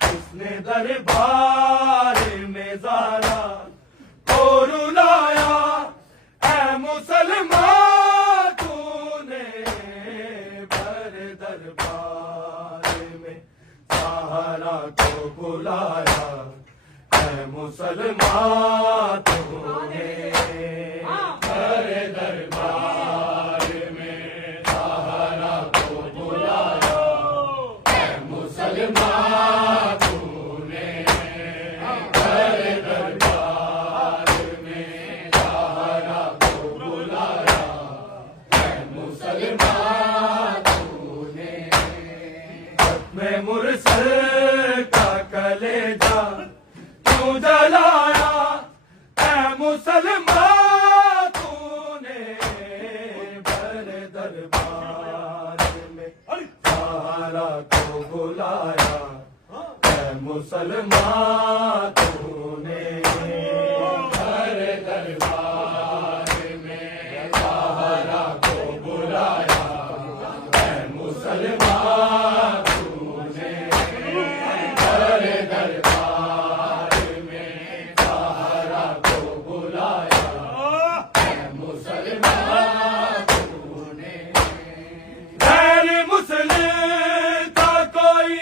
किसने दरबार में ज़ारा को रुलाया, ऐ मुसलमान तूने भर दरबार में सहारा को बुलाया, ऐ मुसलमान तूने भर दरबार में सहारा को बुलाया, ऐ मुसलमान तूने भर दरबार में सहारा को बुलाया, ऐ मुसलमान तूने में मुरसल का कलेजा क्यों जलाया, ऐ मुसलमान तूने भर दरबार में सहारा को बुलाया, ऐ मुसलमान तूने भर दरबार में सहारा को बुलाया, ऐ मुसलमान तूने भर दरबार में सहारा को बुलाया, ऐ मुसलमान तूने गैर मुस्लिम था कोई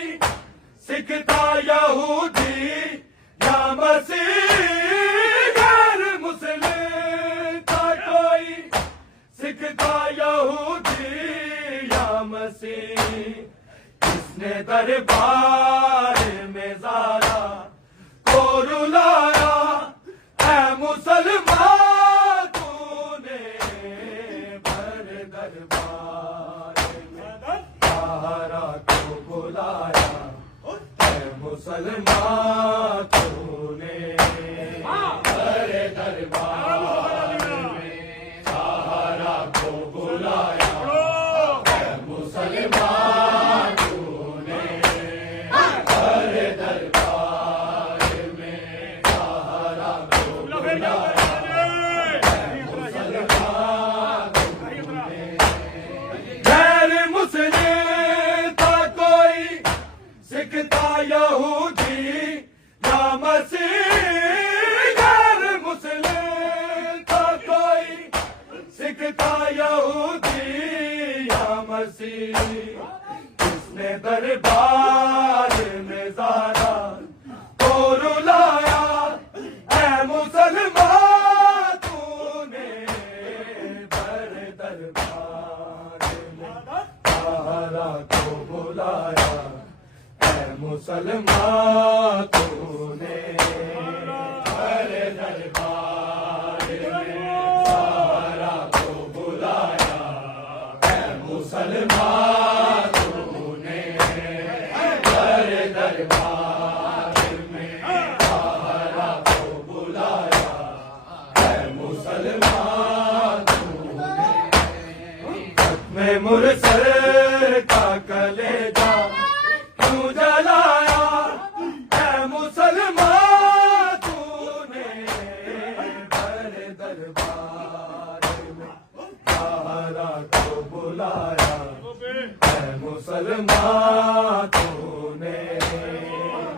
सिख था यहूदी या मसीह, गैर मुस्लिम था कोई सिख था यहूदी या मसीह, किसने दरबार में ज़ारा को रुलाया, ऐ मुसलमान तूने भर दरबार में सहारा को बुलाया, ऐ मुसलमान तूने भर दरबार में सहारा को बुलाया, ऐ मुसलमान तूने भर दरबार में सहारा को बुलाया, ऐ मुसलमान तूने गैर मुस्लिम था कोई सिख था यहूदी या मसीह, गैर मुस्लिम था कोई सिख था यहूदी या मसीह, किसने दरबार में ज़ारा को रुलाया, ऐ मुसलमान तूने भर दरबार में सहारा को बुलाया, ऐ मुसलमान तूने भर दरबार में सहारा को बुलाया, ऐ मुसलमान तूने भर दरबार में सहारा को बुलाया, ऐ मुसलमान तूने में मुरसल का कलेजा क्यों जलाया, ऐ मुसलमान तूने भर दरबार में सहारा को बुलाया, ऐ मुसलमान तूने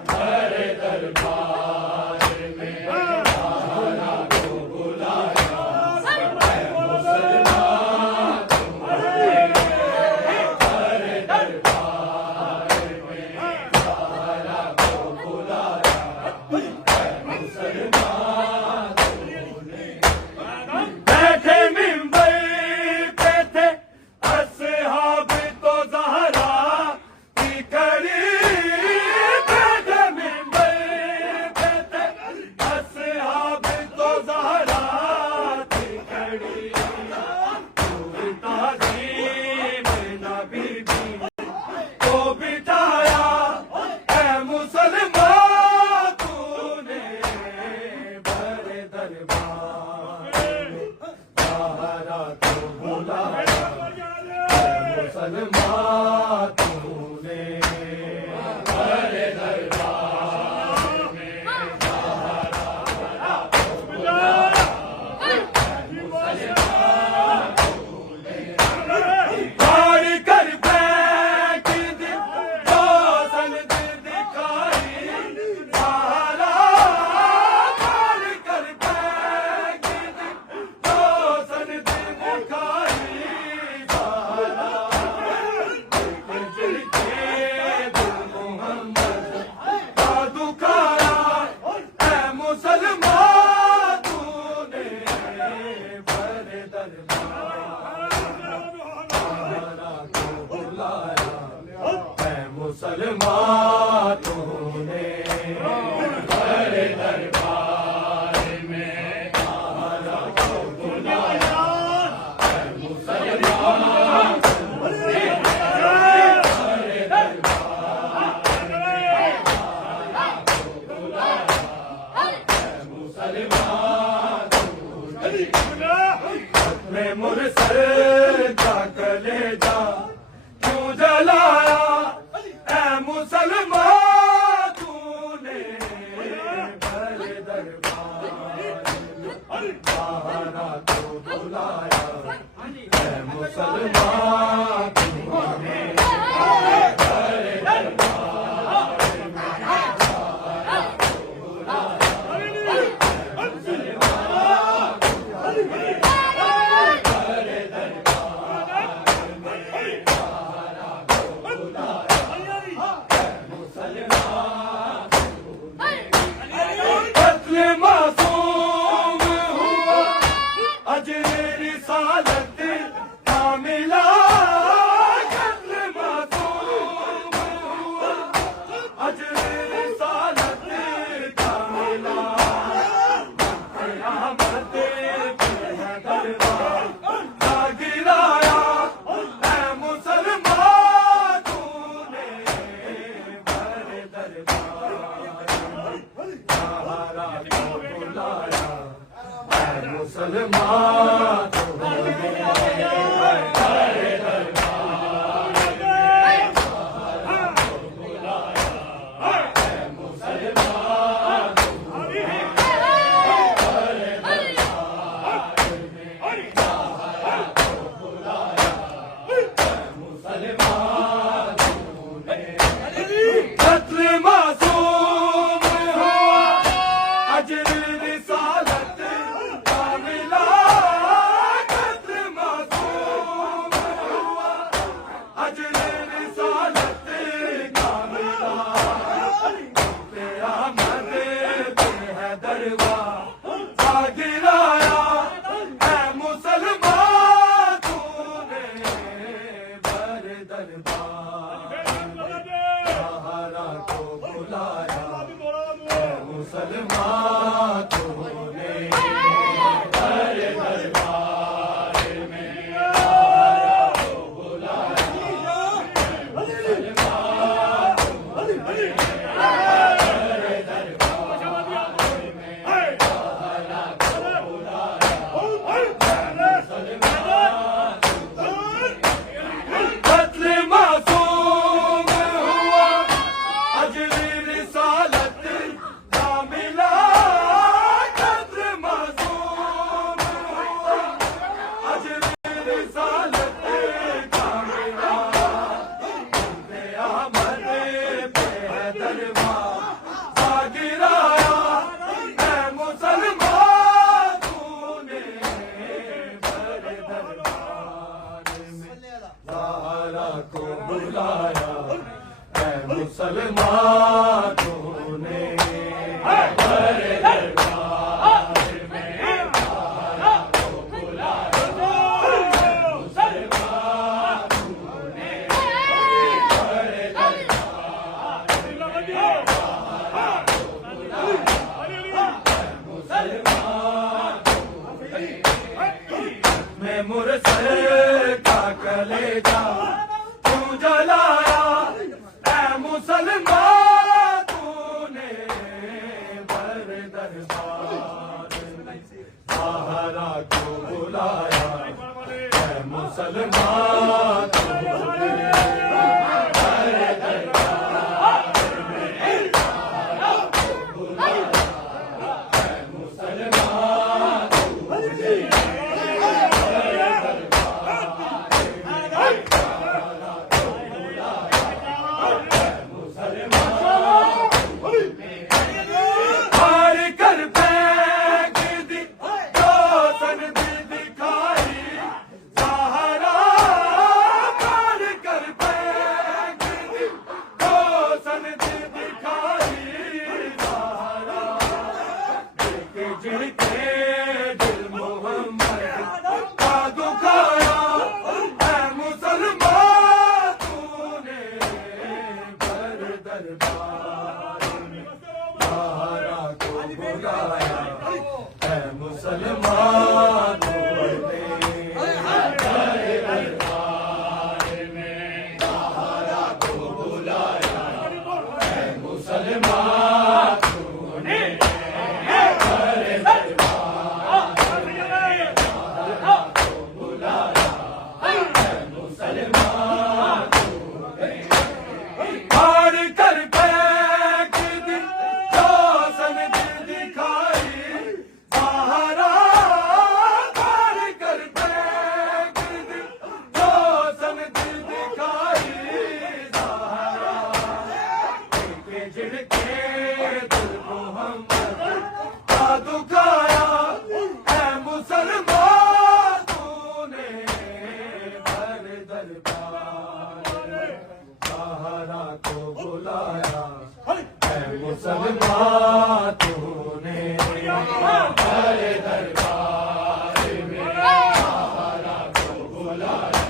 भर दरबार में सहारा को बुलाया, ऐ मुसलमान तूने भर दरबार में सहारा को बुलाया, ऐ मुसलमान तूने बैठे मिंबर पे थे अस्हाब तो ज़हरा की ज़हरा को बुलाया ऐ मुसलमान तूने बड़े दरबार में ज़हरा को बुलाया ऐ मुसलमान तूने गाड़ कर फेंक दी रोशन दिखाई ज़हरा गाड़ कर फेंक दी रोशन दिखाई ज़हरा दिल के दिल मोहम्मद का दुखाया ऐ मुसलमान तूने बड़े दरबार ज़हरा को बुलाया ऐ मुसलमान तूने बड़े दरबार में ज़हरा को बुलाया ऐ मुसलमान तूने बड़े दरबार में ज़हरा को बुलाया ऐ मुसलमान तूने अपने मुरसल का कलेजा क्यों जलाया ऐ मुसलमान तूने बड़े दरबार में ज़हरा को बुलाया ऐ मुसलमान तूने बड़े दरबार में ज़हरा को बुलाया ऐ मुसलमान तूने बड़े दरबार में ज़हरा को बुलाया ऐ मुसलमान तूने कत्ल मासूम हुआ अजर रिसालत का मिला कत्ल मासूम हुआ अजर रिसालत का मिला क़यामत पे है दरबार का गिराया ऐ मुसलमान तूने बड़े दरबार में ज़हरा को बुलाया ऐ मुसलमान तूने बड़े दरबार में ज़हरा को बुलाया ऐ मुसलमान तूने बड़े दरबार में ज़हरा को बुलाया ऐ मुसलमान तूने कत्ल मासूम हुआ अजर रिसालत का मिला कत्ल मासूम हुआ अजर रिसालत का मिला क़यामत पे है दरबार का गिराया ऐ मुसलमान तूने बड़े दरबार में ज़हरा को बुलाया ऐ मुसलमान तूने बड़े दरबार में ज़हरा को बुलाया ऐ मुसलमान तूने बड़े दरबार में ज़हरा को बुलाया ऐ मुसलमान तूने कत्ल मासूम हुआ अजर रिसालत का मिला कत्ल मासूम हुआ अजर रिसालत का मिला क़यामत पे है दरबार का गिराया ऐ मुसलमान तूने बड़े दरबार में ज़हरा को बुलाया ऐ मुसलमान तूने बड़े दरबार में ज़हरा को बुलाया ऐ मुसलमान तूने बड़े दरबार में ज़हरा को बुलाया ऐ मुसलमान तूने मैं मुरसल का कलेजा क्यों जलाया ऐ मुसलमान तूने बड़े दरबार में ज़हरा को बुलाया मुसलमान तूने बड़े दरबार में सहारा को बुलाया है मुसलमान तूने बड़े दरबार में सहारा को बुलाया है मुसलमान तूने हार कर फेंक दी रोशन भी दिखाई सहारा हार कर फेंक दी रोशन भी दिखाई सहारा देखे जिनके दिल मोहम्मद का दुखाया है मुसलमान तूने भर दरबार में सहारा को बुलाया है मुसलमान तूने बड़े दरबार में सहारा को बुलाया है मुसलमान तूने बड़े दरबार में सहारा को बुलाया है मुसलमान तूने हार कर फेंक दी रोशन भी दिखाई सहारा हार कर फेंक दी रोशन भी दिखाई सहारा देखे जिनके दिल मोहम्मद का दुखाया है मुसलमान तूने भर दरबार में सहारा को बुलाया है मुसलमान तूने बड़े दरबार में सहारा को बुलाया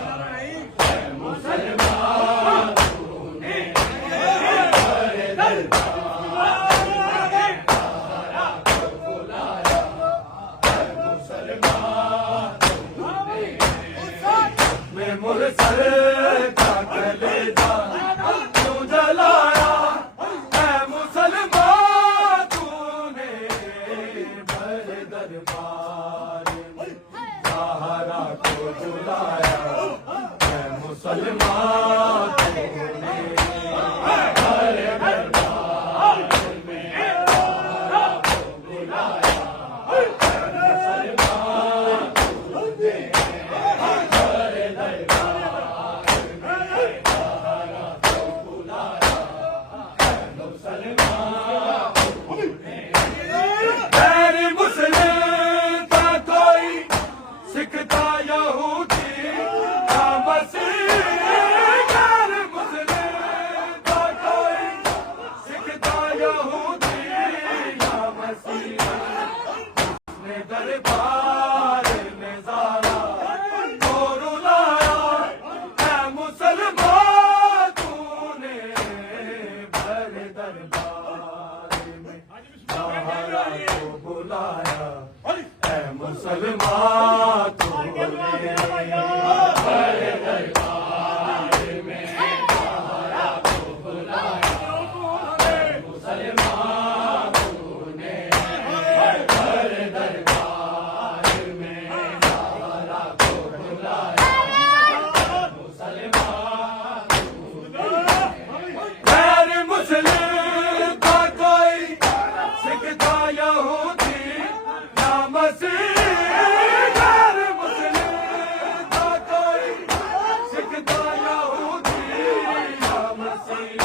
है मुसलमान तूने बड़े दरबार में सहारा को बुलाया है मुसलमान तूने मैं मुरसल का कलेजा क्यों जलाया है मुसलमान तूने बड़े दरबार में सहारा को बुलाया है मुसलमान तूने बड़े दरबार में सहारा को बुलाया है मुसलमान तूने बड़े दरबार में सहारा को बुलाया है मुसलमान तूने गैर मुस्लिम का कोई सिखता यहूदी या मसीह गैर मुस्लिम का कोई सिखता यहूदी या मसीह ने दरबार में ज़ारा को रुलाया है मुसलमान तूने बड़े दरबार में सहारा को बुलाया है मुसलमान तूने बड़े दरबार में सहारा को बुलाया है मुसलमान तूने बड़े दरबार में सहारा को बुलाया है मुसलमान गैर मुस्लिम का कोई सिखता यहूदी या मसीह गैर मुस्लिम का कोई सिखता यहूदी या मसीह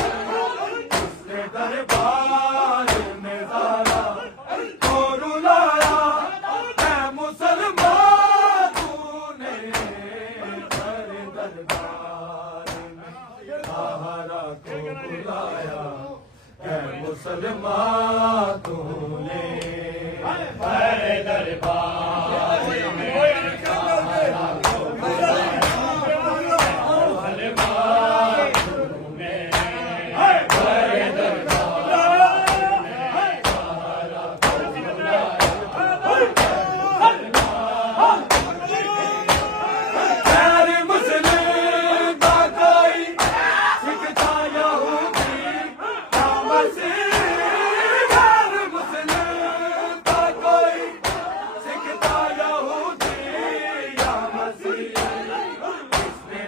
उसने दरबार में ज़ारा को रुलाया है मुसलमान तूने बड़े दरबार में सहारा को बुलाया है मुसलमान तूने बड़े दरबार में सहारा को बुलाया मुसलमान तूने बड़े दरबार में सहारा को बुलाया गैर मुस्लिम का कोई सिखता यहूदी या मसीह गैर मुस्लिम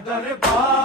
दरबार